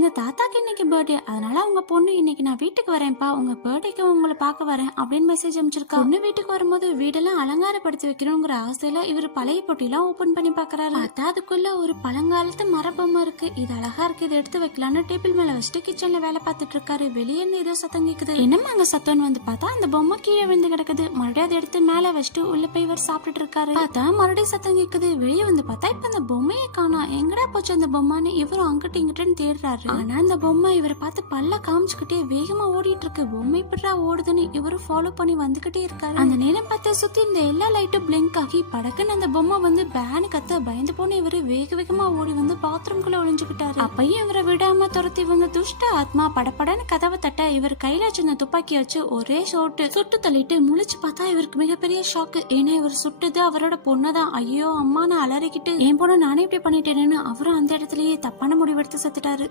எங்க தாத்தாக்கு இன்னைக்கு பர்த்டே, அதனால உங்க பொண்ணு இன்னைக்கு நான் வீட்டுக்கு வரேன்ப்பா, உங்க பர்த்டேக்கு உங்களை பார்க்க வரேன் அப்படின்னு மெசேஜ் அனுப்பிச்சிருக்கா. பொண்ணு வீட்டுக்கு வரும்போது வீடெல்லாம் அலங்காரப்படுத்தி வைக்கணுங்கிற ஆசையில இவர் பழைய பொட்டிலாம் ஓபன் பண்ணி பாக்குறாரு. பார்த்தா அதுக்குள்ள ஒரு பழங்காலத்து மரபொம்மை இருக்கு. இது அழகா இருக்கு, இதை எடுத்து வைக்கலான்னு டேபிள் மேல வச்சுட்டு கிச்சன்ல வேலை பார்த்துட்டு இருக்காரு. வெளியே ஏதோ சத்தம் கேக்குது. என்னமா அங்க சத்தம்னு வந்து பார்த்தா அந்த பொம்மை கீழே விழுந்து கிடக்குது. மறுபடியும் அதை எடுத்து மேல வச்சுட்டு உள்ள போய் இவர் சாப்பிட்டுட்டு இருக்காரு. பார்த்தா மறுபடியும் சத்தம் கேக்குது. வெளியே வந்து பார்த்தா இப்ப அந்த பொம்மையை காணோம். எங்கடா போச்சு அந்த பொம்மைன்னு இவரும் அங்கிட்டு இங்கிட்டு தேடுறாரு. ஆனா அந்த பொம்மை இவரை பார்த்து பல்ல காமிச்சுக்கிட்டே வேகமா ஓடிட்டு இருக்கு. பொம்மை இப்படா ஓடுதுன்னு இவரு ஃபாலோ பண்ணி வந்துகிட்டே இருக்காரு. அந்த நேரம் பார்த்து சுத்தி இந்த எல்லா லைட்டும் பிளிங்க் ஆகி படக்குன்னு அந்த பொம்மை வந்து பேனு கத்த பயந்து போன இவரு வேக வேகமா ஓடி வந்து பாத்ரூம்குள்ள ஒளிஞ்சுக்கிட்டாரு. அப்பையும் இவரை விடாம துரத்தி வந்து துஷ்ட ஆத்மா படப்படன்னு கதவை தட்ட இவர் கையில வச்சிருந்த துப்பாக்கி வச்சு ஒரே ஷோட்டு சுட்டு தள்ளிட்டு முழிச்சு பார்த்தா இவருக்கு மிகப்பெரிய ஷாக்கு. ஏன்னா இவர் சுட்டது அவரோட பொண்ணுதான். ஐயோ அம்மா நான் அலறிக்கிட்டு என் பொண்ணு நானே இப்படி பண்ணிட்டேன்னு அவரும் அந்த இடத்துலயே தப்பான முடிவெடுத்து செத்துட்டாரு.